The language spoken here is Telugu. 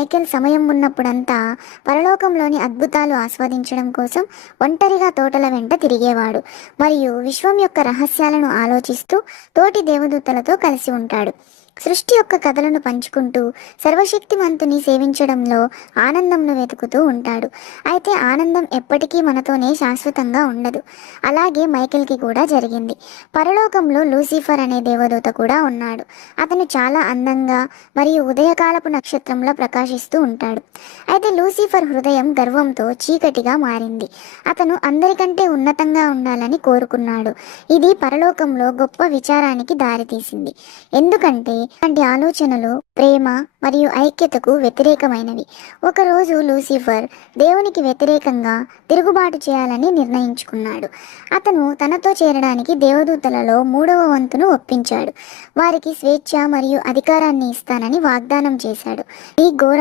మైకేల్ సమయం ఉన్నప్పుడంతా పరలోకంలోని అద్భుతాలు ఆస్వాదించడం కోసం ఒంటరిగా తోటల వెంట తిరిగేవాడు మరియు విశ్వం యొక్క రహస్యాలను ఆలోచిస్తూ తోటి దేవదూతలతో కలిసి ఉంటాడు. సృష్టి యొక్క కథలను పంచుకుంటూ సర్వశక్తిమంతుని సేవించడంలో ఆనందంను వెతుకుతూ ఉంటాడు. అయితే ఆనందం ఎప్పటికీ మనతోనే శాశ్వతంగా ఉండదు. అలాగే మైకేల్కి కూడా జరిగింది. పరలోకంలో లూసిఫర్ అనే దేవదూత కూడా ఉన్నాడు. అతను చాలా అందంగా మరియు ఉదయకాలపు నక్షత్రంలో ప్రకాశిస్తూ ఉంటాడు. అయితే లూసిఫర్ హృదయం గర్వంతో చీకటిగా మారింది. అతను అందరికంటే ఉన్నతంగా ఉండాలని కోరుకున్నాడు. ఇది పరలోకంలో గొప్ప విచారానికి దారితీసింది. ఎందుకంటే అలాంటి ఆలోచనలు ప్రేమ మరియు ఐక్యతకు వ్యతిరేకమైనవి. ఒకరోజు లూసిఫర్ దేవునికి వ్యతిరేకంగా తిరుగుబాటు చేయాలని నిర్ణయించుకున్నాడు. అతను తనతో చేరడానికి దేవదూతలలో 3వ వంతును ఒప్పించాడు. వారికి స్వేచ్ఛ మరియు అధికారాన్ని ఇస్తానని వాగ్దానం చేశాడు. ఈ ఘోర